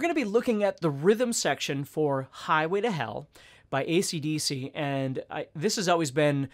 we're going to be looking at the rhythm section for Highway to Hell by AC/DC, and this has always been,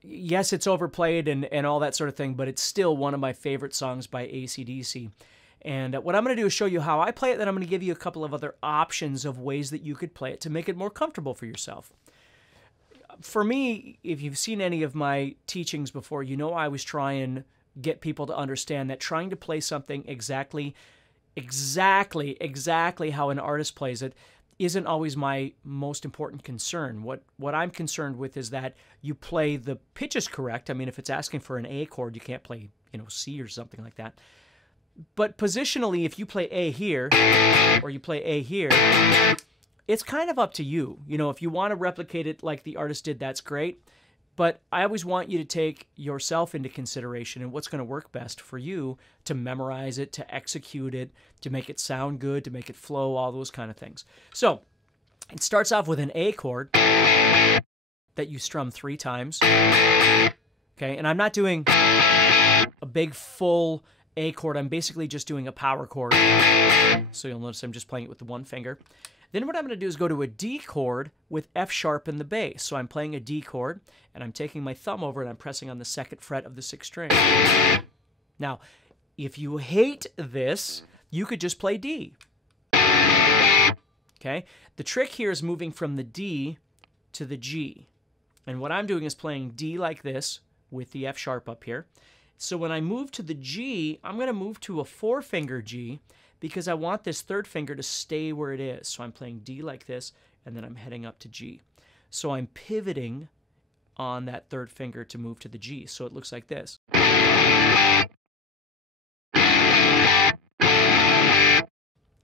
yes, it's overplayed and all that sort of thing, but it's still one of my favorite songs by AC/DC. And what I'm going to do is show you how I play it, then I'm going to give you a couple of other options of ways that you could play it to make it more comfortable for yourself. For me, if you've seen any of my teachings before, you know I always try and get people to understand that trying to play something exactly how an artist plays it isn't always my most important concern. What I'm concerned with is that you play the pitches correct. I mean, if it's asking for an A chord, you can't play, C or something like that. But positionally, if you play A here, or you play A here, it's kind of up to you. If you want to replicate it like the artist did, that's great. But I always want you to take yourself into consideration and what's going to work best for you to memorize it, to execute it, to make it sound good, to make it flow, all those kind of things. So it starts off with an A chord that you strum 3 times. Okay, and I'm not doing a big full A chord. I'm basically just doing a power chord. So you'll notice I'm just playing it with the one finger. Then what I'm going to do is go to a D chord with F sharp in the bass. So I'm playing a D chord, and I'm taking my thumb over and I'm pressing on the 2nd fret of the 6th string. Now, if you hate this, you could just play D. Okay? The trick here is moving from the D to the G. And what I'm doing is playing D like this with the F sharp up here. So when I move to the G, I'm going to move to a 4-finger G because I want this 3rd finger to stay where it is. So I'm playing D like this, and then I'm heading up to G. So I'm pivoting on that 3rd finger to move to the G. So it looks like this. You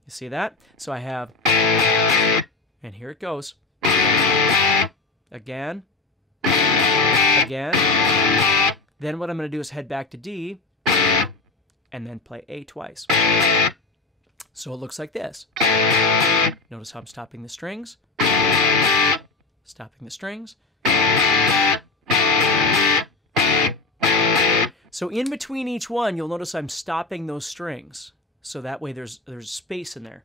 see that? So I have, and here it goes. Again. Again. Then what I'm going to do is head back to D and then play A twice. So it looks like this. Notice how I'm stopping the strings. Stopping the strings. So in between each one, you'll notice I'm stopping those strings. So that way there's space in there.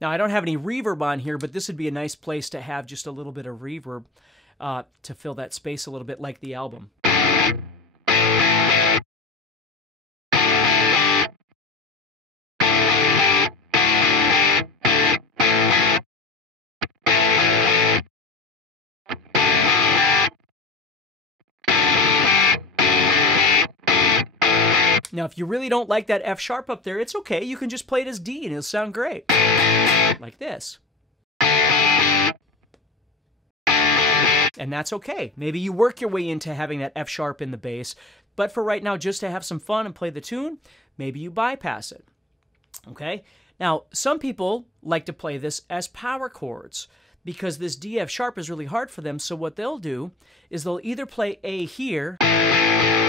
Now, I don't have any reverb on here, but this would be a nice place to have just a little bit of reverb to fill that space a little bit like the album. Now, if you really don't like that F sharp up there, it's okay. You can just play it as D and it'll sound great. Like this. And that's okay. Maybe you work your way into having that F sharp in the bass, but for right now, just to have some fun and play the tune, maybe you bypass it. Okay? Now, some people like to play this as power chords because this D F sharp is really hard for them, so what they'll do is they'll either play A here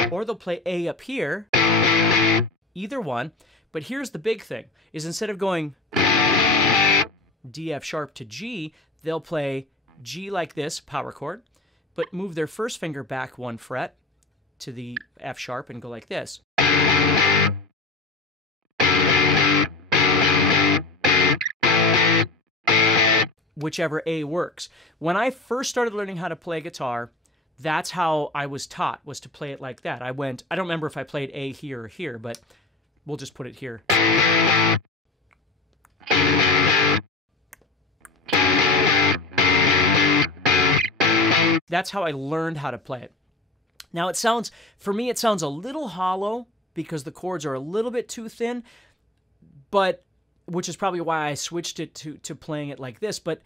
or they'll play A up here. Either one, but here's the big thing, is instead of going D, F sharp to G, they'll play G like this, power chord, but move their 1st finger back 1 fret to the F sharp and go like this. Whichever A works. When I first started learning how to play guitar, that's how I was taught, was to play it like that. I don't remember if I played A here or here, but we'll just put it here. That's how I learned how to play it. Now for me it sounds a little hollow because the chords are a little bit too thin, but which is probably why I switched it to playing it like this, but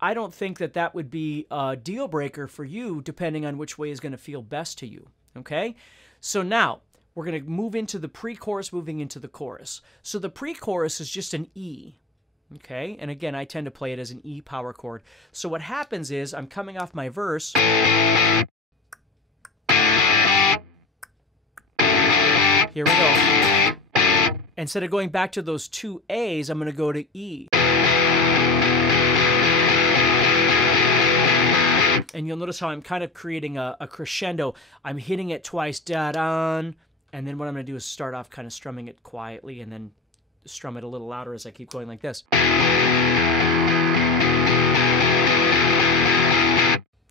I don't think that would be a deal breaker for you depending on which way is going to feel best to you, okay? So now, we're going to move into the pre-chorus, moving into the chorus. So the pre-chorus is just an E, okay? And again, I tend to play it as an E power chord. So what happens is, I'm coming off my verse. Here we go. Instead of going back to those 2 A's, I'm going to go to E. And you'll notice how I'm kind of creating a crescendo. I'm hitting it twice, da-dan, And then what I'm going to do is start off kind of strumming it quietly and then strum it a little louder as I keep going like this.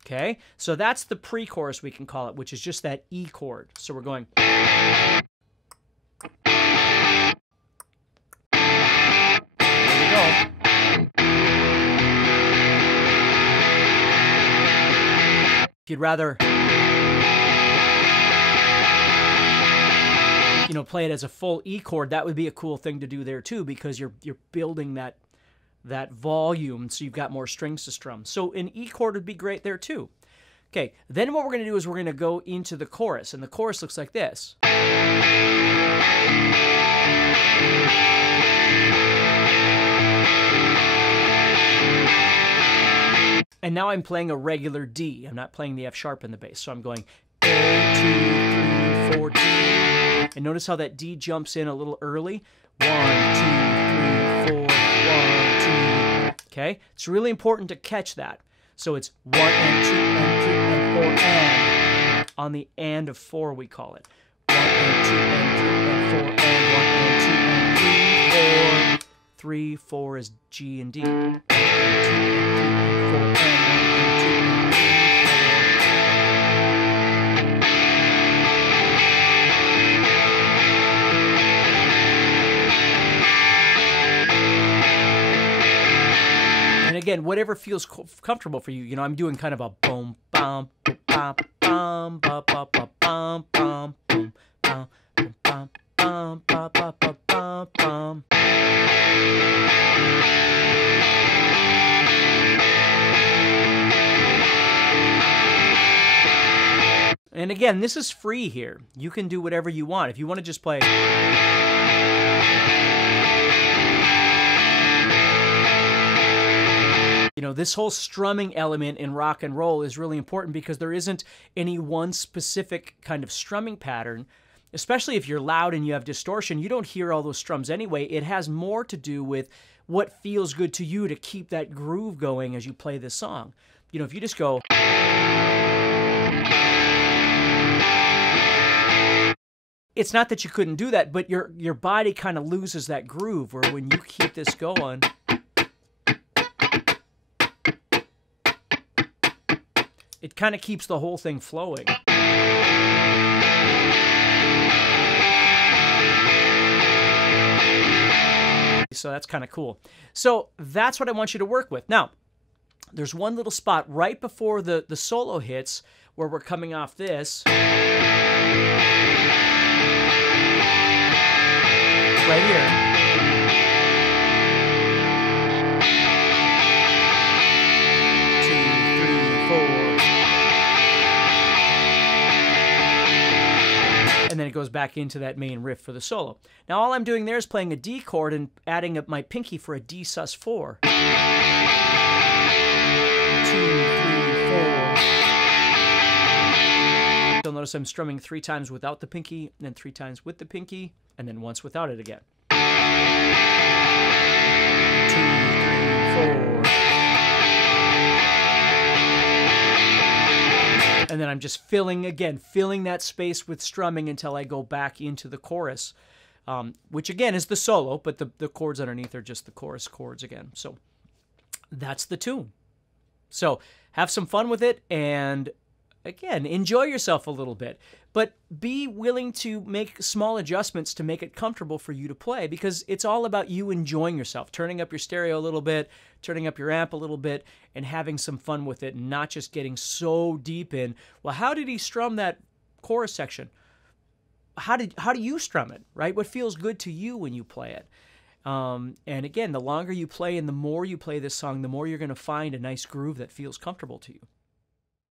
Okay, so that's the pre-chorus, we can call it, which is just that E chord. So we're going. There we go. If you'd rather, play it as a full E chord, that would be a cool thing to do there too, because you're building that volume, so you've got more strings to strum. So an E chord would be great there too. Okay, then what we're going to do is we're going to go into the chorus, and the chorus looks like this. And now I'm playing a regular D. I'm not playing the F sharp in the bass, so I'm going A, 2, 3, 4, D. And notice how that D jumps in a little early. 1, 2, 3, 4, 1, 2. Okay? It's really important to catch that. So it's 1 and 2 and 3 and 4 and. On the and of 4, we call it. 1 and 2 and 3 and 4 and 1 and 2 and 3, 4. 3, 4 is G and D. 1 and 2 and 3 and 4 and 1 and 2 and 3, 4. Again, whatever feels comfortable for you. I'm doing kind of a boom, bum, bum, bum, bum, bum, bum, bum, bum, boom, bum, bum, bum, bum, bum, bum, bum. And again, this is free here. You can do whatever you want. If you want to just play. This whole strumming element in rock and roll is really important because there isn't any one specific kind of strumming pattern, especially if you're loud and you have distortion. You don't hear all those strums anyway. It has more to do with what feels good to you to keep that groove going as you play this song. If you just go. It's not that you couldn't do that, but your body kind of loses that groove, where when you keep this going. It kind of keeps the whole thing flowing. So that's kind of cool. So that's what I want you to work with. Now, there's one little spot right before the solo hits where we're coming off this. Right here. And then it goes back into that main riff for the solo. Now all I'm doing there is playing a D chord and adding up my pinky for a D sus4. 2, 3, 4. You'll notice I'm strumming 3 times without the pinky, and then 3 times with the pinky, and then once without it again. 2, 3, 4. And then I'm just filling that space with strumming until I go back into the chorus, which again is the solo, but the chords underneath are just the chorus chords again. So that's the tune. So have some fun with it, and again, enjoy yourself a little bit, but be willing to make small adjustments to make it comfortable for you to play, because it's all about you enjoying yourself, turning up your stereo a little bit, turning up your amp a little bit, and having some fun with it, and not just getting so deep in, well, how did he strum that chorus section? How do you strum it, right? What feels good to you when you play it? And again, the longer you play and the more you play this song, the more you're going to find a nice groove that feels comfortable to you.